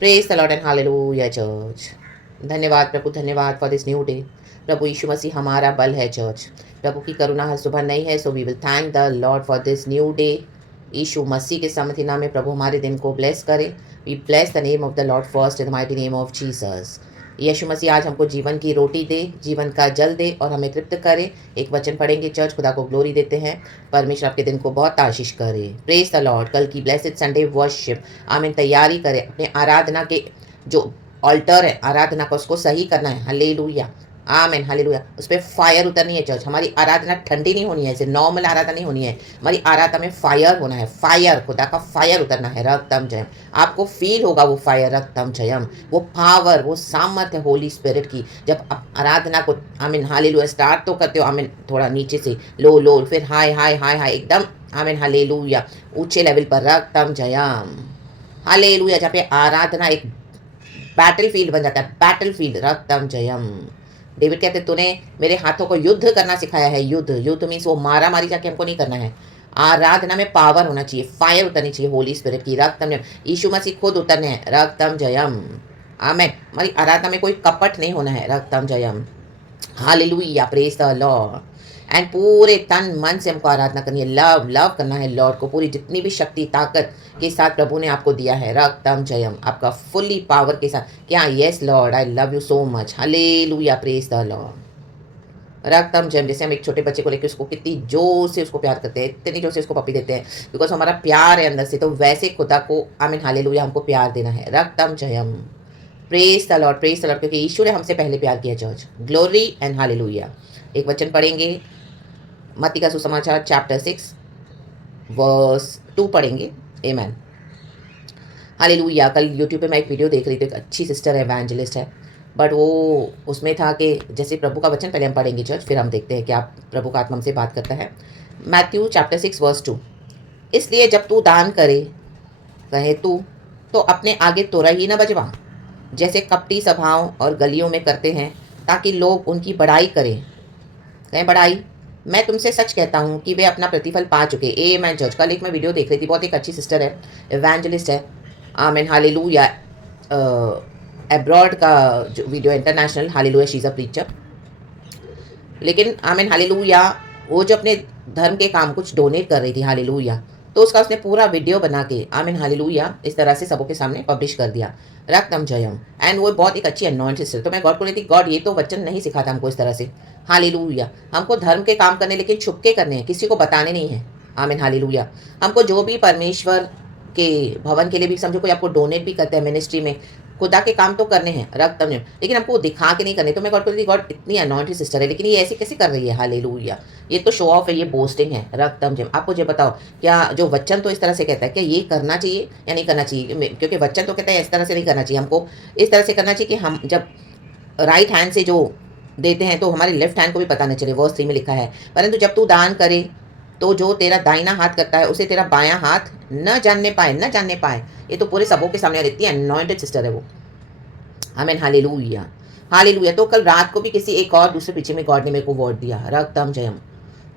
Praise the lord and hallelujah church. धन्यवाद प्रभु, धन्यवाद for this new day. प्रभु यीशु मसीह हमारा बल है चर्च। प्रभु की करुणा हर सुबह नई है, so we will thank the lord for this new day. Yeshu Masih के समर्थी नाम में प्रभु हमारे दिन को ब्लेस करे। We bless the name of the lord first in the mighty name of Jesus. Yeshu Masih आज हमको जीवन की रोटी दे, जीवन का जल दे और हमें तृप्त करे। एक वचन पढ़ेंगे चर्च, खुदा को ग्लोरी देते हैं। परमेश्वर आपके दिन को बहुत आशीष करे। Praise the Lord. कल की ब्लेसड संडे वर्शिप, आमीन, तैयारी करें अपने आराधना के जो ऑल्टर है, आराधना को उसको सही करना है। हालेलुया, आमीन, हालेलुया। उस पर फायर उतरनी है चर्च। हमारी आराधना ठंडी नहीं होनी है, ऐसे नॉर्मल आराधना नहीं होनी है। हमारी आराधना में फायर होना है, फायर, खुदा का फायर उतरना है। रक्तम जयम, आपको फील होगा वो फायर, रक्तम जयम, वो पावर, वो सामर्थ्य होली स्पिरिट की। जब आप आराधना को, आमीन, हालेलुया, स्टार्ट तो करते हो, आमीन, थोड़ा नीचे से लो लो, फिर हाय हाय हाय हाय, एकदम, आमीन, हालेलुया, ऊंचे लेवल पर, रक्तम जयम, हालेलुया, जहाँ पे आराधना एक बैटल फील्ड बन जाता है, बैटल फील्ड, रक्तम जयम। डेविड कहते तूने मेरे हाथों को युद्ध करना सिखाया है। युद्ध, युद्ध मीन्स वो मारा मारी जाके हमको नहीं करना है। आराधना में पावर होना चाहिए, फायर उतरनी चाहिए होली स्पिरिट की, रक्तम जयम। यीशु मसीह खुद उतरने हैं, रक्तम जयम, आमेन। हमारी आराधना में कोई कपट नहीं होना है, रक्तम जयम, hallelujah, praise the lord. And पूरे तन मन से हमको आराधना करनी है, लव लव करना है लॉर्ड को, पूरी जितनी भी शक्ति ताकत के साथ प्रभु ने आपको दिया है, रक्तम जयम, आपका फुल्ली पावर के साथ। क्या? Yes lord, I love you so much, hallelujah, praise the lord, रक्तम जयम। जैसे हम एक छोटे बच्चे को लेकर उसको कितनी जोर से उसको प्यार करते हैं, इतनी जोर से उसको पपी देते हैं, बिकॉज हमारा प्यार है अंदर से, तो वैसे खुदा को, आमीन, हालेलुया, हमको प्यार देना है, रक्तम जयम, praise the lord, praise the lord, क्योंकि यीशु ने हमसे पहले प्यार किया चर्च। Glory and hallelujah. एक वचन पढ़ेंगे, मत्ती का सुसमाचार चैप्टर 6 वर्स 2 पढ़ेंगे। आमेन, हालेलुया। कल यूट्यूब पे मैं एक वीडियो देख रही थी, एक अच्छी सिस्टर है, एवेंजलिस्ट है, बट वो उसमें था कि जैसे प्रभु का वचन पहले हम पढ़ेंगे चर्च, फिर हम देखते हैं कि आप प्रभु का आत्मा हमसे बात करता है। Matthew chapter 6 verse 2। इसलिए जब तू दान करे, कहे तू, तो अपने आगे तोरा ही न बजवा, जैसे कपटी सभाओं और गलियों में करते हैं, ताकि लोग उनकी बड़ाई करें। कहें बड़ाई? मैं तुमसे सच कहता हूँ कि वे अपना प्रतिफल पा चुके। ए मैं जज, कल एक मैं वीडियो देख रही थी, बहुत एक अच्छी सिस्टर है, एवेंजलिस्ट है, आमीन, हालेलुया, एब्रॉड का जो video, international, hallelujah, she is a preacher, लेकिन आमीन, हालेलुया, वो जो अपने धर्म के काम कुछ डोनेट कर रही थी, हालेलुया, तो उसका उसने पूरा वीडियो बना के, आमीन, हालेलुया, इस तरह से सबों के सामने पब्लिश कर दिया, रक्तम जयम। एंड वो बहुत एक अच्छी अनॉइंटेड सिस्टर। तो मैं गॉड को लेती, गॉड ये तो वचन नहीं सिखाता हमको इस तरह से, हालेलुया। हमको धर्म के काम करने, लेकिन छुप के करने हैं, किसी को बताने नहीं है, आमीन, हालेलुया। हमको जो भी परमेश्वर के भवन के लिए भी समझो कोई आपको डोनेट भी करते हैं मिनिस्ट्री में, खुदा के काम तो करने हैं, रक्तम जयम, लेकिन हमको दिखा के नहीं करने। तो मैं गॉड को लेती, गॉड इतनी अनॉइंटेड सिस्टर है, लेकिन ये ऐसे कैसे कर रही है, हालेलुया, ये तो शो ऑफ है, ये बोस्टिंग है, रक्तम जयम। आप मुझे बताओ, क्या जो वचन तो इस तरह से कहता है, क्या ये करना चाहिए या नहीं करना चाहिए? क्योंकि वचन तो कहता है इस तरह से नहीं करना चाहिए, हमको इस तरह से करना चाहिए कि हम जब राइट हैंड से जो देते हैं तो हमारे लेफ्ट हैंड को भी पता नहीं चले, वर्स 3 में लिखा है, परंतु जब तू दान करे तो जो तेरा दाहिना हाथ करता है उसे तेरा बायां हाथ न जानने पाए, न जानने पाए। ये तो पूरे सबों के सामने रहती है, अनॉइंटेड सिस्टर है वो, आमीन, हालेलुया, हालेलुया। तो कल रात को भी किसी एक और दूसरे पीछे में गॉड ने मेरे को वर्ड दिया, रक्तम जयम,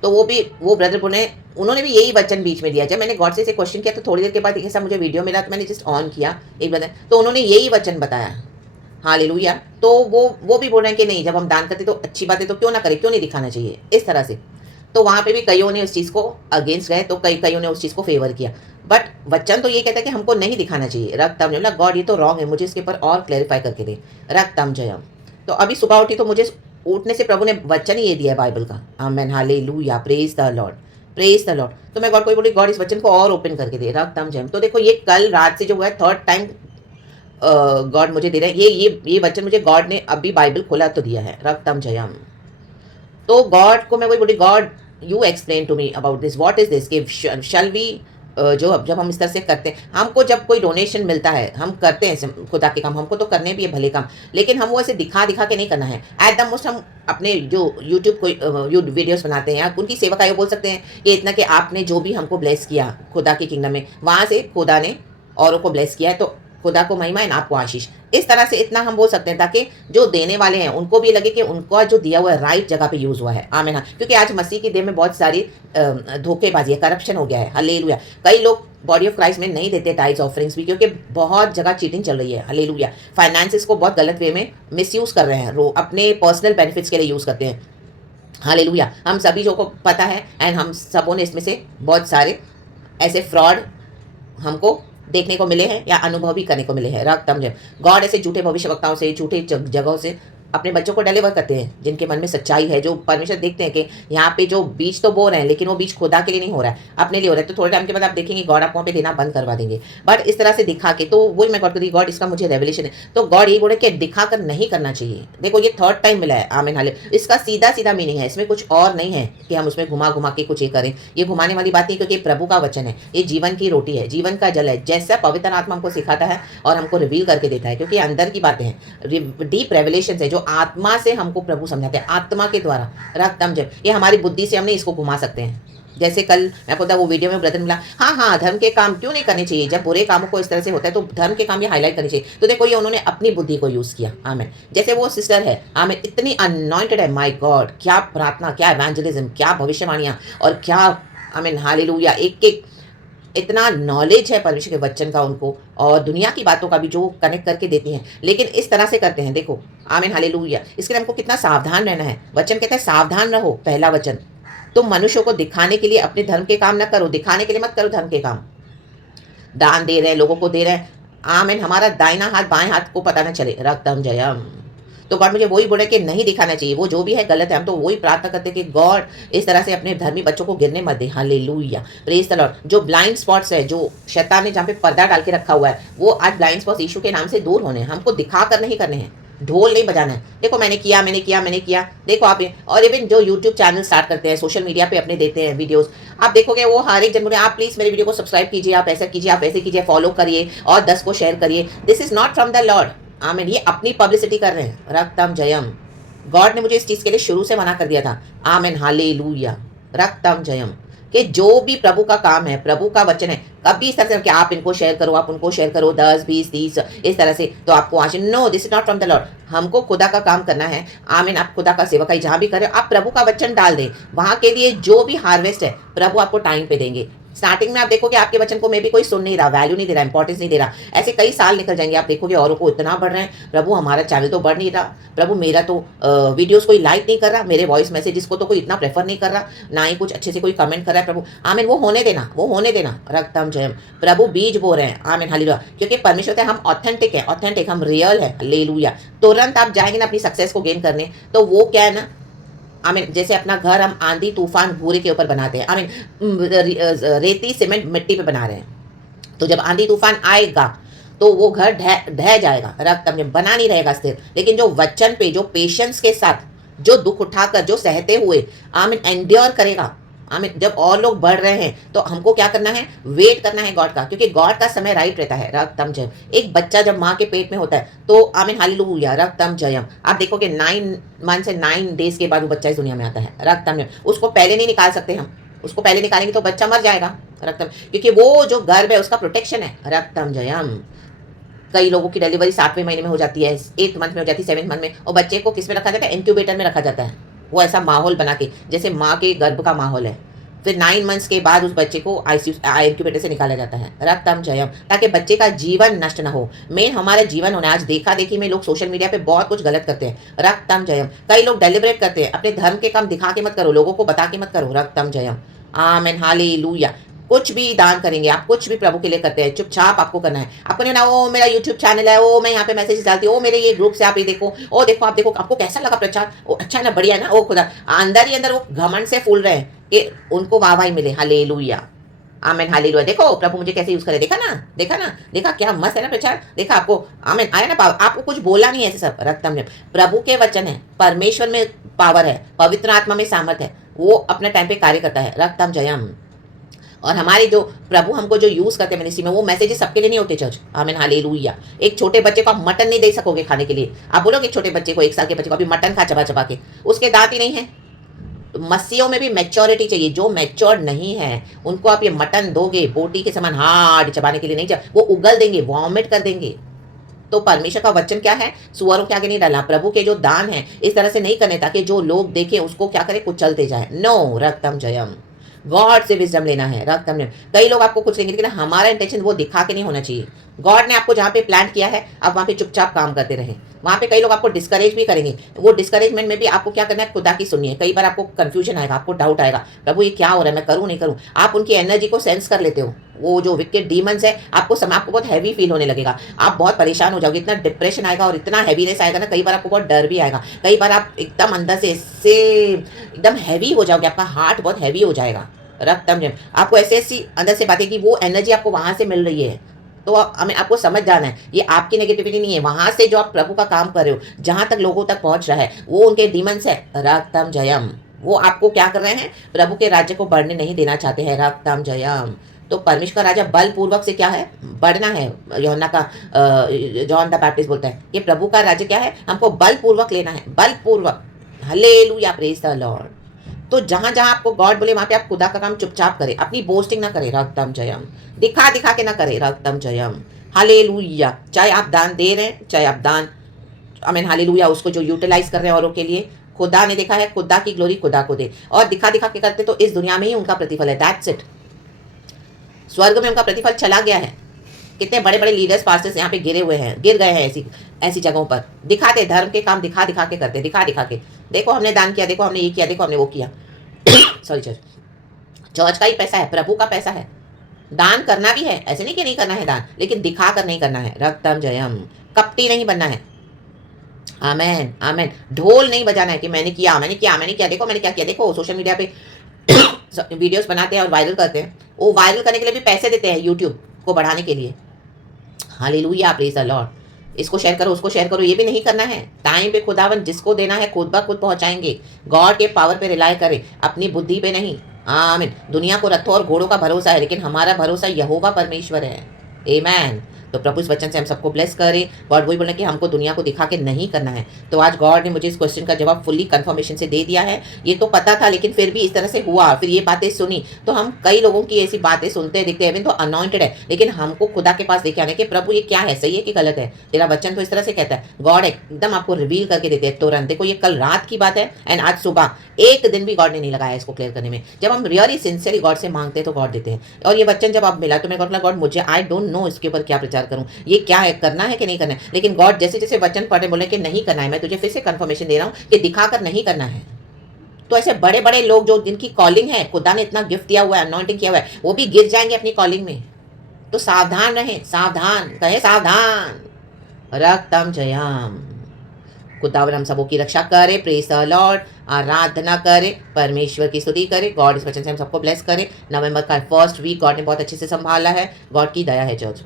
तो वो ब्रदर बोले, उन्होंने भी यही वचन बीच में दिया। जब मैंने गॉड से क्वेश्चन किया तो थोड़ी देर के बाद एक ऐसा मुझे वीडियो मिला, तो मैंने जस्ट ऑन किया, एक ब्रदर, तो उन्होंने यही वचन बताया, हालेलुया। तो वो भी बोल रहे हैं कि नहीं, जब हम दान करते तो अच्छी बात है, तो क्यों ना करें, क्यों नहीं दिखाना चाहिए, इस तरह से। तो वहाँ पे भी कईयों ने उस चीज़ को अगेंस्ट गए, तो कईयों ने उस चीज़ को फेवर किया, बट वचन तो ये कहता है कि हमको नहीं दिखाना चाहिए, रक्तम जयम। गॉड ये तो रॉन्ग है, मुझे इसके ऊपर और क्लैरिफाई करके दे, रक्तम जयम। तो अभी सुबह उठी तो मुझे उठने से प्रभु ने वचन ही ये दिया है बाइबल का, amen, hallelujah, praise the lord, praise the lord. तो मैं गॉड को बोली, गॉड इस वचन को और ओपन करके दे, रक्तम जयम। तो देखो ये कल रात से जो हुआ है, थर्ड टाइम गॉड मुझे दे रहा है ये वचन, मुझे गॉड ने अभी बाइबल खोला तो दिया है, रक्तम जयम। तो गॉड को मैं वही बोली, God you explain to me about this, what is this, कि शैल वी, जो जब हम इस तरह से करते हैं, हमको जब कोई डोनेशन मिलता है, हम करते हैं खुदा के काम, हमको तो करने भी है भले काम, लेकिन हम वो ऐसे दिखा दिखा के नहीं करना है। एट द मोस्ट हम अपने जो यूट्यूब कोई वीडियोस बनाते हैं, उनकी सेवा का ये बोल सकते हैं कि इतना कि आपने जो भी हमको ब्लेस किया खुदा के किंगडम में, वहाँ से खुदा ने औरों को ब्लेस किया है, तो खुदा को महिमा एंड आपको आशीष। इस तरह से इतना हम बोल सकते हैं ताकि जो देने वाले हैं उनको भी लगे कि उनका जो दिया हुआ है राइट जगह पे यूज़ हुआ है। आमीन। हाँ, क्योंकि आज मसीह की देह में बहुत सारी धोखेबाजी है, करप्शन हो गया है। हालेलुया। कई लोग बॉडी ऑफ क्राइस्ट में नहीं देते टाइप्स ऑफरिंग्स भी, क्योंकि बहुत जगह चीटिंग चल रही है। हालेलुया। फाइनेंसिस को बहुत गलत वे में मिसयूज़ कर रहे हैं, अपने पर्सनल बेनिफिट्स के लिए यूज़ करते हैं। हालेलुया। हम सभी जो को पता है एंड हम सबों ने इसमें से बहुत सारे ऐसे फ्रॉड हमको देखने को मिले हैं या अनुभव भी करने को मिले हैं। रक्त समझे, गॉड ऐसे झूठे भविष्यवक्ताओं से, झूठे जगहों से अपने बच्चों को डिलीवर करते हैं जिनके मन में सच्चाई है, जो परमेश्वर देखते हैं कि यहाँ पे जो बीज तो बो रहे हैं लेकिन वो बीज खुदा के लिए नहीं हो रहा है, अपने लिए हो रहा है। तो थोड़े टाइम के बाद आप देखेंगे गॉड आपको वहाँ पे देना बंद करवा देंगे। बट इस तरह से दिखा के, तो वही मैं गॉड को दी, गॉड इसका मुझे रेवलेशन है, तो गॉड ये बोले कि दिखा कर नहीं करना चाहिए। देखो ये थर्ड टाइम मिला है। आमीन। हाले, इसका सीधा सीधा मीनिंग है, इसमें कुछ और नहीं है कि हम उसमें घुमा घुमा के कुछ ये करें। ये घुमाने वाली बात नहीं, क्योंकि प्रभु का वचन है, ये जीवन की रोटी है, जीवन का जल है, जैसा पवित्र आत्मा हमको सिखाता है और हमको रिवील करके देता है, क्योंकि अंदर की बातें हैं, डीप रेवलेशन है जो आत्मा से हमको प्रभु समझाते हैं, आत्मा के द्वारा। रक्त जब ये हमारी बुद्धि से हम नहीं इसको घुमा सकते हैं। जैसे कल मैं पता वो वीडियो में ब्रदर मिला, हाँ धर्म के काम क्यों नहीं करने चाहिए, जब बुरे कामों को इस तरह से होता है तो धर्म के काम ये हाईलाइट करने चाहिए। तो देखो ये उन्होंने अपनी बुद्धि को यूज किया। आमीन। जैसे वो सिस्टर है, आमीन, इतनी अनॉइंटेड है, माय गॉड, क्या प्रार्थना, क्या इवेंजलिज्म, क्या भविष्यवाणियां और क्या, आमीन हालेलुया, एक एक इतना नॉलेज है परमेश्वर के वचन का उनको, और दुनिया की बातों का भी जो कनेक्ट करके देती हैं, लेकिन इस तरह से करते हैं। देखो आमीन हालेलुया, इसके लिए हमको कितना सावधान रहना है। वचन कहता है सावधान रहो, पहला वचन। तुम मनुष्यों को दिखाने के लिए अपने धर्म के काम न करो, दिखाने के लिए मत करो धर्म के काम। दान दे रहे हैं, लोगों को दे रहे हैं, आमीन, हमारा दाहिना हाथ बाएं हाथ को पता न चले। रक्तम जयम। तो गॉड मुझे वही बोले कि नहीं दिखाना चाहिए, वो जो भी है गलत है। हम तो वही प्रार्थना करते हैं कि गॉड इस तरह से अपने धर्मी बच्चों को गिरने मत दे। Hallelujah, praise the lord. जो ब्लाइंड स्पॉट्स है, जो शैतान ने जहाँ पे पर्दा डाल के रखा हुआ है, वो आज ब्लाइंड स्पॉट्स यीशु के नाम से दूर होने हैं। हमको दिखा कर नहीं करने हैं, ढोल नहीं बजाना है। देखो मैंने किया, मैंने किया, मैंने किया, देखो आप। और इवन जो यूट्यूब चैनल स्टार्ट करते हैं, सोशल मीडिया पे अपने देते हैं वीडियोस, आप देखोगे वो हर एक जन बोले आप प्लीज मेरे वीडियो को सब्सक्राइब कीजिए, आप ऐसा कीजिए, आप ऐसे कीजिए, फॉलो करिए और 10 को शेयर करिए। This is not from the Lord. आमीन। ये अपनी पब्लिसिटी कर रहे हैं। रक्तम जयम। गॉड ने मुझे इस चीज के लिए शुरू से मना कर दिया था। आमीन हालेलुया। रक्तम जयम। कि जो भी प्रभु का काम है, प्रभु का वचन है, कभी इस तरह से कि आप इनको शेयर करो, आप उनको शेयर करो, 10 20 30 इस तरह से तो आपको आशीष। No, this is not from the lord. हमको खुदा का काम करना है। आमीन। आप खुदा का सेवकाई जहां भी करें, आप प्रभु का वचन डाल दें, वहां के लिए जो भी हार्वेस्ट है प्रभु आपको टाइम पे देंगे। स्टार्टिंग में आप देखोगे आपके वचन को मे भी कोई सुन नहीं रहा, वैल्यू नहीं दे रहा, इंपॉर्टेंस नहीं दे रहा। ऐसे कई साल निकल जाएंगे, आप देखोगे औरों को इतना बढ़ रहे हैं, प्रभु हमारा चैनल तो बढ़ नहीं रहा, प्रभु मेरा तो वीडियोस कोई लाइक नहीं कर रहा, मेरे वॉइस मैसेजेस को तो कोई इतना प्रेफर नहीं कर रहा, ना ही कुछ अच्छे से कोई कमेंट कर रहा है। प्रभु आमीन, वो होने देना, वो होने देना। रक्तम जयम। प्रभु बीज बो रहे हैं। आमीन हालेलुया। क्योंकि परमेश्वर है, हम ऑथेंटिक है, ऑथेंटिक, हम रियल है। हालेलुया। तुरंत आप जाएंगे ना अपनी सक्सेस को गेन करने, तो वो क्या है ना, आमीन, जैसे अपना घर हम आंधी तूफान भूरे के ऊपर बनाते हैं, आमीन, रेती सीमेंट मिट्टी पे बना रहे हैं, तो जब आंधी तूफान आएगा तो वो घर ढह जाएगा। रक्त में बना नहीं रहेगा स्थिर। लेकिन जो वचन पे, जो पेशेंस के साथ, जो दुख उठाकर, जो सहते हुए, आमीन, एंड्योर करेगा, आमीन, जब और लोग बढ़ रहे हैं तो हमको क्या करना है, वेट करना है गॉड का, क्योंकि गॉड का समय राइट रहता है। रक्तम जयम। एक बच्चा जब माँ के पेट में होता है तो आमीन हालेलुया, रक्तम जयम, आप देखोगे 9 मंथ से 9 डेज के बाद वो बच्चा इस दुनिया में आता है। रक्तम जयम। उसको पहले नहीं निकाल सकते हम, उसको पहले निकालेंगे तो बच्चा मर जाएगा। रक्तम, क्योंकि वो जो गर्भ है उसका प्रोटेक्शन है। रक्तम जयम। कई लोगों की डिलीवरी 7वें महीने में हो जाती है, 8th मंथ में हो जाती है, 7th मंथ में, और बच्चे को किस में रखा जाता है, इंक्यूबेटर में रखा जाता है। वो ऐसा माहौल बना के जैसे माँ के गर्भ का माहौल है। फिर 9 मंथ्स के बाद उस बच्चे को इंक्यूबेटर से निकाला जाता है। रक्तम जयम। ताकि बच्चे का जीवन नष्ट ना हो। मेन हमारा जीवन होना है। आज देखा देखी में लोग सोशल मीडिया पे बहुत कुछ गलत करते हैं। रक्तम जयम। कई लोग डेलिब्रेट करते हैं, अपने धर्म के काम दिखा के मत करो, लोगों को बता के मत करो। रक्तम जयम। आमीन हालेलुया। कुछ भी दान करेंगे आप, कुछ भी प्रभु के लिए करते हैं, चुपचाप आपको करना है। आपको नहीं ना ओ मेरा यूट्यूब चैनल है, ओ मैं यहाँ पे मैसेज डालती हूँ, ओ मेरे ये ग्रुप से आप ये देखो, ओ देखो आप देखो, आपको कैसा लगा प्रचार, ओ अच्छा है ना, बढ़िया है ना, ओ खुदा, अंदर ही अंदर वो घमंड से फूल रहे हैं कि उनको वाहवाही मिले। हालेलुया। आमीन हालेलुया। देखो प्रभु मुझे कैसे यूज करे, देखा ना, देखा ना, देखा क्या मस्त है ना प्रचार, देखा आपको, आमीन आया ना, आपको कुछ बोला नहीं है ऐसे सब। रक्तम में प्रभु के वचन है, परमेश्वर में पावर है, पवित्र आत्मा में सामर्थ है, वो अपने टाइम पे कार्य करता है। रक्तम जयम। और हमारे जो प्रभु हमको जो यूज करते हैं मिनिस्ट्री में, वो मैसेजेस सबके लिए नहीं होते चर्च। आमीन हालेलुया। एक छोटे बच्चे को आप मटन नहीं दे सकोगे खाने के लिए। आप बोलोगे छोटे बच्चे को, 1 साल के बच्चे को अभी मटन खा चबा चबा के, उसके दांत ही नहीं है, मसीहों में भी मैच्योरिटी चाहिए। जो मैच्योर नहीं है उनको आप ये मटन दोगे बोटी के समान हार्ड चबाने के लिए नहीं, वो उगल देंगे, वॉमिट कर देंगे। तो परमेश्वर का वचन क्या है, सुअरों के आगे नहीं डालना। प्रभु के जो दान है इस तरह से नहीं करने ताकि जो लोग देखें उसको क्या करे, कुचलते जाए। नो, रक्तम जयम। गॉड से विजडम लेना है, रक्तम ने। कई लोग आपको कुछ लेंगे लेकिन हमारा इंटेंशन वो दिखा के नहीं होना चाहिए। गॉड ने आपको जहाँ पे प्लांट किया है आप वहाँ पे चुपचाप काम करते रहें। वहाँ पे कई लोग आपको डिस्करेज भी करेंगे, वो डिस्करेजमेंट में भी आपको क्या करना है, खुदा की सुनिए। कई बार आपको कंफ्यूजन आएगा, आपको डाउट आएगा, प्रभु ये क्या हो रहा है, मैं करूँ नहीं करूँ। आप उनकी एनर्जी को सेंस कर लेते हो। वो जो विकेट डीमंस है आपको बहुत हैवी फील होने लगेगा, आप बहुत परेशान हो जाओगे, इतना डिप्रेशन आएगा और इतना हैवीनेस आएगा ना। कई बार आपको बहुत डर भी आएगा, कई बार आप एकदम अंदर से इससे एकदम हैवी हो जाओगे, आपका हार्ट बहुत हैवी हो जाएगा। रक्तम जम, आपको ऐसी ऐसी अंदर से बातें कि वो एनर्जी आपको वहां से मिल रही है। तो हमें आपको समझ जाना है ये आपकी नेगेटिविटी नहीं है, वहां से जो आप प्रभु का काम कर रहे हो, जहां तक लोगों तक पहुंच रहा है वो उनके डीमंस है। रक्तम जयम, वो आपको क्या कर रहे हैं, प्रभु के राज्य को बढ़ने नहीं देना चाहते हैं। रक्तम जयम। तो परमेश्वर का राजा बलपूर्वक से क्या है, बढ़ना है। यूहन्ना का जॉन द बैप्टिस्ट बोलता है कि प्रभु का राज्य क्या है, हमको बलपूर्वक लेना है, बलपूर्वक। Hallelujah, praise the lord. तो जहां जहां आपको गॉड बोले वहां पे आप खुदा का काम चुपचाप करें, अपनी बोस्टिंग ना करें। रक्तम जयम, दिखा दिखा के ना करें। रक्तम जयम, हालेलुया। चाहे आप दान दे रहे हैं, चाहे आप दान आमीन हालेलुया उसको जो यूटिलाइज कर रहे हैं औरों के लिए, खुदा ने देखा है, खुदा की ग्लोरी खुदा को दे। और दिखा दिखा के करते तो इस दुनिया में ही उनका प्रतिफल है। That's it. स्वर्ग में उनका प्रतिफल चला गया है। कितने बड़े बड़े लीडर्स पास्टर्स यहाँ पे गिर गए हैं ऐसी ऐसी जगहों पर। दिखाते धर्म के काम दिखा दिखा के करते, दिखा दिखा के, देखो हमने दान किया, देखो हमने ये किया, देखो हमने वो किया। सॉरी चर्च का ही पैसा है, प्रभु का पैसा है। दान करना भी है, ऐसे नहीं कि नहीं करना है दान, लेकिन दिखा कर नहीं करना है। रक्तम जयम, कपटी नहीं बनना है। आमेन आमेन। ढोल नहीं बजाना है कि मैंने किया मैंने किया मैंने किया, देखो मैंने क्या किया। देखो सोशल मीडिया पे वीडियोस बनाते हैं और वायरल करते हैं, वो वायरल करने के लिए भी पैसे देते हैं यूट्यूब को बढ़ाने के लिए। Hallelujah, praise the Lord. इसको शेयर करो, उसको शेयर करो, ये भी नहीं करना है। टाइम पे खुदावन जिसको देना है खुद ब खुद पहुंचाएंगे। गॉड के पावर पे रिलाय करें, अपनी बुद्धि पे नहीं। आमीन। दुनिया को रथों और घोड़ों का भरोसा है, लेकिन हमारा भरोसा यहोवा परमेश्वर है। आमेन। तो प्रभु इस वचन से हम सबको ब्लेस करें। गॉड वही बोल रहे हैं कि हमको दुनिया को दिखा के नहीं करना है। तो आज गॉड ने मुझे इस क्वेश्चन का जवाब फुल्ली कंफर्मेशन से दे दिया है। ये तो पता था लेकिन फिर भी इस तरह से हुआ, फिर ये बातें सुनी। तो हम कई लोगों की ऐसी बातें सुनते हैं, दिखते हैं तो अनॉइंटेड है, लेकिन हमको खुदा के पास देखे आने के प्रभु ये क्या है, सही है कि गलत है। तेरा वचन तो इस तरह से कहता है, गॉड एकदम आपको रिवील करके देते हैं तुरंत। देखो ये कल रात की बात है एंड आज सुबह, एक दिन भी गॉड ने नहीं लगाया इसको क्लियर करने में। जब हम रियली सिंसियरली गॉड से मांगते हैं तो गॉड देते हैं। और ये वचन जब आप मिला तो मैं गॉड मुझे आई डोंट नो इसके ऊपर क्या प्रचार करूं, ये क्या है, करना है कि नहीं करना है। लेकिन गॉड जैसे जैसे वचन पढ़े बोले कि नहीं करना है, मैं तुझे फिर से कंफर्मेशन दे रहा हूं कि दिखाकर नहीं करना है। तो ऐसे बड़े बड़े लोग जो जिनकी कॉलिंग है, खुदा ने इतना गिफ्ट दिया हुआ है, अनॉइंटिंग किया हुआ है, वो भी गिर जाएंगे अपनी कॉलिंग में। तो सावधान रहे, सावधान कहे, सावधान। रक्तम जयम। खुदावन हम सबों की रक्षा करे। Praise the Lord. आराधना करे, परमेश्वर की स्तुति करे। गॉड इस वचन से हम सबको ब्लेस करे। नवंबर का फर्स्ट वीक गॉड ने बहुत अच्छे से संभाला है। गॉड की दया है चर्च,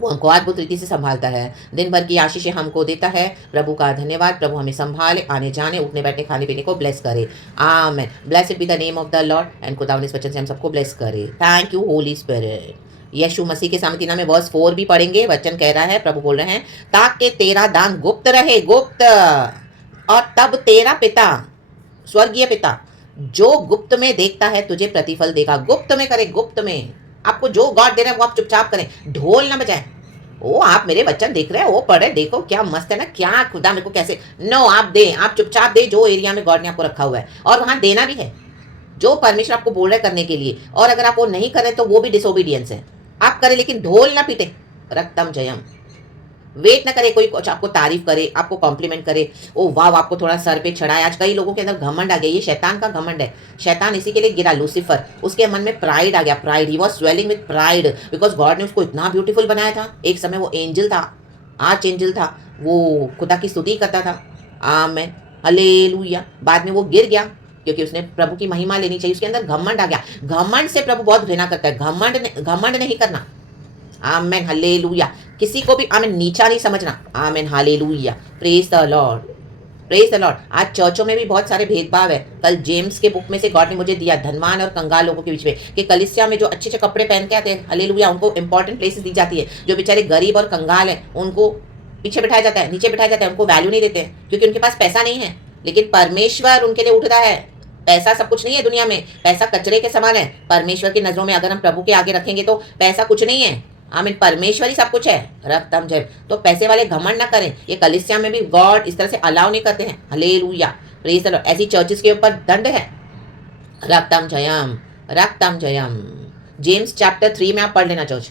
वो हमको अद्भुत रीति से संभालता है, दिन भर की आशीषें हमको देता है। प्रभु का धन्यवाद। प्रभु हमें संभाले, आने जाने उठने बैठने खाने पीने को ब्लेस करे। Amen. Blessed be the name of the lord. And खुदावन इस वचन से हम सबको ब्लेस करे। Thank you holy spirit. Yeshu Masih के सामर्थ्य नाम में वर्स 4 भी पढ़ेंगे। वचन कह रहा है, प्रभु बोल रहे हैं, ताकि तेरा दान गुप्त रहे, गुप्त, और तब तेरा पिता, स्वर्गीय पिता जो गुप्त में देखता है तुझे प्रतिफल देगा। गुप्त में करे, गुप्त में। आपको जो गॉड दे रहे हैं वो आप चुपचाप करें, ढोल ना बजाएं। ओ आप मेरे वचन देख रहे हैं, वो पढ़े, देखो क्या मस्त है ना, क्या खुदा मेरे को कैसे। नो, आप दे, आप चुपचाप दे जो एरिया में गॉड ने आपको रखा हुआ है, और वहां देना भी है जो परमेश्वर आपको बोल रहे करने के लिए। और अगर आप वो नहीं करें तो वो भी डिसोबीडियंस है। आप करें लेकिन ढोल ना पीटे। रक्तम जयम। वेट ना करे कोई कुछ आपको तारीफ करे, आपको कॉम्प्लीमेंट करे, ओ वाह आपको थोड़ा सर पे चढ़ाए। आज कई लोगों के अंदर घमंड आ गया, ये शैतान का घमंड है। शैतान इसी के लिए गिरा, लूसीफर, उसके मन में प्राइड आ गया, pride. He was swelling with pride because God ने उसको इतना ब्यूटीफुल बनाया था। एक समय वो एंजल था, आर्च एंजल था, वो खुदा की स्तुति करता था। आमेन, हालेलुया। बाद में वो गिर गया क्योंकि उसने प्रभु की महिमा लेनी चाहिए, उसके अंदर घमंड आ गया। घमंड से प्रभु बहुत घृणा करता है। घमंड नहीं करना। Amen, hallelujah. किसी को भी आमेन नीचा नहीं समझना। Amen, hallelujah. Praise the lord, praise the lord. आज चर्चों में भी बहुत सारे भेदभाव है। कल जेम्स के बुक में से गॉड ने मुझे दिया धनवान और कंगाल लोगों के बीच में, कि कलीसिया में जो अच्छे अच्छे कपड़े पहन के आते हैं, हालेलुया, उनको इंपॉर्टेंट प्लेसेस दी जाती है। जो बेचारे गरीब और कंगाल हैं उनको पीछे बिठाया जाता है, नीचे बिठाया जाता है, उनको वैल्यू नहीं देते हैं क्योंकि उनके पास पैसा नहीं है। लेकिन परमेश्वर उनके लिए उठता है। पैसा सब कुछ नहीं है दुनिया में, पैसा कचरे के समान है। परमेश्वर की नजरों में अगर हम प्रभु के आगे रखेंगे तो पैसा कुछ नहीं है। आमीन, परमेश्वर ही सब कुछ है। रक्तम जय। तो पैसे वाले घमंड ना करें, ये कलीसिया में भी गॉड इस तरह से अलाउ नहीं करते हैं। Hallelujah, praise the Lord. ऐसी चर्चेस के ऊपर दंड है। रक्तम जयम, रक्तम जयम। जेम्स चैप्टर 3 में आप पढ़ लेना चर्च।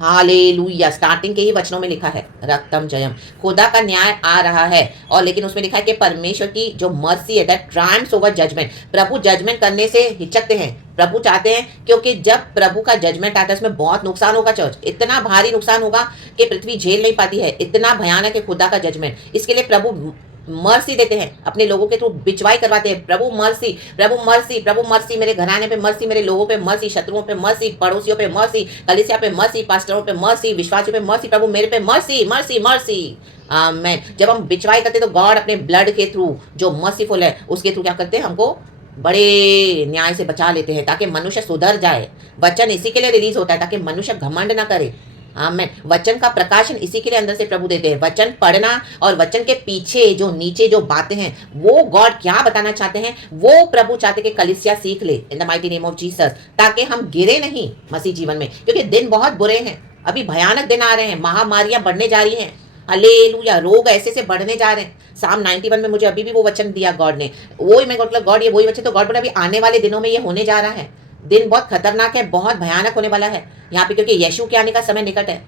हालेलुया, स्टार्टिंग के ही वचनों में लिखा है रक्तम जयम। खुदा का न्याय आ रहा है, और लेकिन उसमें लिखा है कि परमेश्वर की जो मर्सी है दैट ट्रायम्फ्स ओवर जजमेंट। प्रभु जजमेंट करने से हिचकते हैं। प्रभु चाहते हैं, क्योंकि जब प्रभु का जजमेंट आता है उसमें बहुत नुकसान होगा चर्च, इतना भारी नुकसान होगा कि पृथ्वी झेल नहीं पाती है। इतना भयानक है खुदा का जजमेंट। इसके लिए प्रभु मर्सी देते हैं, अपने लोगों के थ्रू बिचवाई करवाते हैं। प्रभु मर्सी, प्रभु मर्सी, प्रभु मर्सी, मेरे घराने पे मर्सी, मेरे लोगों पे मर्सी, शत्रुओं पे मर्सी, पड़ोसियों पे मर्सी, कलीसिया पे मर्सी, पास्टरों पे मर्सी, विश्वासियों पे मर्सी। प्रभु मेरे पे मर्सी, मर्सी, मर्सी। आमेन। जब हम बिचवाई करते हैं तो गॉड अपने ब्लड के थ्रू जो मर्सीफुल है उसके थ्रू क्या करते हैं, हमको बड़े न्याय से बचा लेते हैं, ताकि मनुष्य सुधर जाए। वचन इसी के लिए रिलीज होता है ताकि मनुष्य घमंड ना करे। आमेन। वचन का प्रकाशन इसी के लिए अंदर से प्रभु देते हैं। वचन पढ़ना और वचन के पीछे जो नीचे जो बातें हैं वो गॉड क्या बताना चाहते हैं, वो प्रभु चाहते कि कलीसिया सीख ले इन the mighty name of Jesus, ताकि हम गिरे नहीं मसीह जीवन में। क्योंकि दिन बहुत बुरे हैं, अभी भयानक दिन आ रहे हैं, महामारियां बढ़ने जा रही हैं। हालेलुया, रोग ऐसे से बढ़ने जा रहे हैं। साम 91 में मुझे अभी भी वो वचन दिया गॉड ने, वो ही मैं गॉड ये वही वचन, तो गॉड बोला अभी आने वाले दिनों में ये होने जा रहा है। दिन बहुत खतरनाक है, बहुत भयानक होने वाला है यहाँ पे, क्योंकि यीशु के आने का समय निकट है।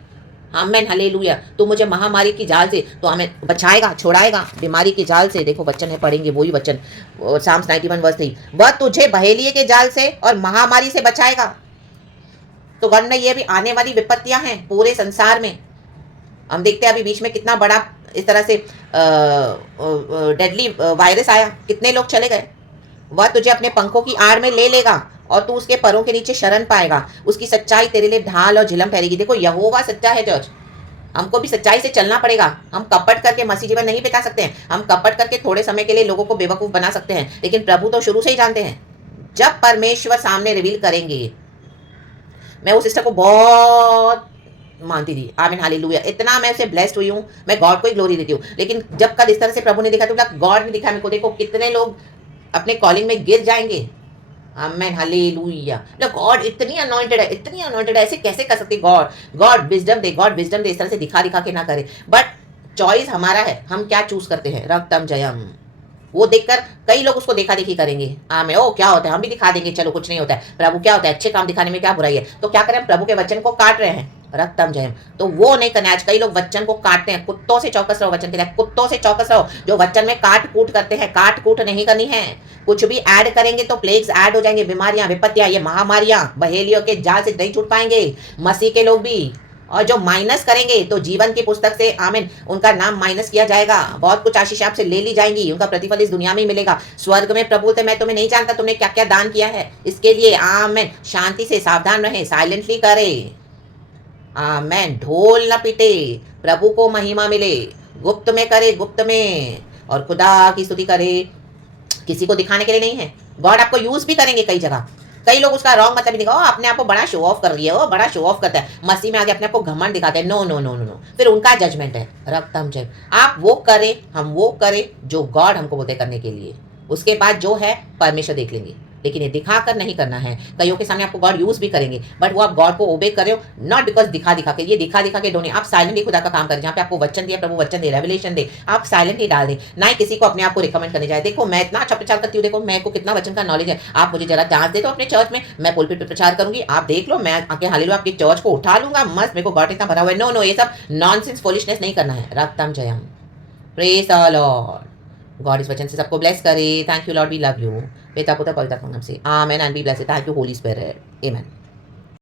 आमेन, हालेलुया। तो मुझे महामारी की जाल से तो हमें बचाएगा, छोड़ाएगा बीमारी की जाल से। देखो वचन है, पढ़ेंगे वही वचन, साम्स 91 वर्स 3। वह तुझे बहेलिए के जाल से और महामारी से बचाएगा। तो गॉड ने ये भी आने वाली विपत्तियां हैं पूरे संसार में। हम देखते हैं अभी बीच में कितना बड़ा इस तरह से डेडली वायरस आया, कितने लोग चले गए। वह तुझे अपने पंखों की आड़ में ले लेगा और तू उसके परों के नीचे शरण पाएगा। उसकी सच्चाई तेरे लिए ढाल और झिलम ठहरेगी। देखो यहोवा सच्चा है चर्च, हमको भी सच्चाई से चलना पड़ेगा। हम कपट करके मसीह जीवन नहीं बिता सकते हैं। हम कपट करके थोड़े समय के लिए लोगों को बेवकूफ़ बना सकते हैं, लेकिन प्रभु तो शुरू से ही जानते हैं। जब परमेश्वर सामने रिवील करेंगे, मैं उस सिस्टर को बहुत मानती थी। आमीन, हालेलुया। इतना मैं उसे ब्लेस्ड हुई हूँ, मैं गॉड को ही ग्लोरी देती हूँ। लेकिन जब कल इस तरह से प्रभु ने देखा तो गॉड ने दिखा मेरे को, देखो कितने लोग अपने कॉलिंग में गिर जाएंगे। आमेन, हालेलुया। गॉड इतनी अनॉइंटेड है, इतनी अनॉइंटेड है, ऐसे कैसे कर सकती गॉड? गॉड विजडम दे, गॉड विजडम दे। इस तरह से दिखा दिखा के ना करे, बट चॉइस हमारा है, हम क्या चूज करते हैं। रक्तम जयम। वो देखकर कई लोग उसको देखा देखी करेंगे। आमेन, ओ क्या होता है, हम भी दिखा देंगे, चलो कुछ नहीं होता है। प्रभु क्या होता है, अच्छे काम दिखाने में क्या बुराई है। तो क्या करें, प्रभु के वचन को काट रहे हैं। रक्तम जयम। तो वो नहीं करना है। आज कई लोग वचन को काटते हैं। कुत्तों से चौकस रहो, वचन के लिए कुत्तों से चौकस रहो, जो वचन में काट कूट करते हैं। काट कूट नहीं करनी है। कुछ भी ऐड करेंगे तो प्लेग्स ऐड हो जाएंगे, बीमारियां, विपत्तियां, ये महामारियां, बहेलियों के जाल से नहीं छूट पाएंगे मसीह के लोग भी। और जो माइनस करेंगे तो जीवन की पुस्तक से आमीन उनका नाम माइनस किया जाएगा। बहुत कुछ आशीष आपसे ले ली जाएंगी, उनका प्रतिफल इस दुनिया में ही मिलेगा। स्वर्ग में प्रभु बोलते मैं तुम्हें नहीं जानता, तुमने क्या क्या दान किया है। इसके लिए आमीन शांति से सावधान रहे, साइलेंटली करे। आमीन, ढोल न पीटे, प्रभु को महिमा मिले। गुप्त में करे, गुप्त में, और खुदा की स्तुति करे। किसी को दिखाने के लिए नहीं है। गॉड आपको यूज भी करेंगे कई जगह। कई लोग उसका रॉन्ग मतलब दिखाओ, अपने आप को बड़ा शो ऑफ कर रही है, वो बड़ा शो ऑफ करता है, मसीह में आगे अपने आप को घमंड दिखाते हैं। No no no no no, फिर उनका जजमेंट है। रक्तम जय। आप वो करें, हम वो करें जो गॉड हमको बोलते करने के लिए। उसके बाद जो है परमेश्वर देख लेंगे, लेकिन ये दिखाकर नहीं करना है। कईयों के सामने आपको गॉड यूज भी करेंगे, बट वो आप गॉड को ओबे कर रहे हो, नॉट बिकॉज दिखा दिखा के। ये दिखा दिखा के डोने, आप साइलेंटली खुदा का काम करें। जहाँ पे आपको वचन दिया, प्रभु वचन दे, रेवलेशन दे, आप साइलेंटली डाल दें। ना ही किसी को अपने आप को रिकमेंड करने जाए। देखो मैं इतना अच्छा प्रचार करती हूँ, देखो मैं को कितना वचन का नॉलेज है, आप मुझे जरा चांस दे दो अपने चर्च में, मैं पुलपिट पे प्रचार करूंगी, आप देख लो, मैं आके हालेलुया आपकी चर्च को उठा लूंगा, मस्त, मेरे को गॉड इतना भरा हुआ है। नो नो, ये सब नॉनसेंस फुलिशनेस नहीं करना है। रक्तम जयम। Praise the lord. गॉड इस वचन से सबको ब्लेस करे। Thank you lord, we love you. पिता पुत्र पवित्र आत्मा से amen and be blessed. Thank you holy spirit. Amen.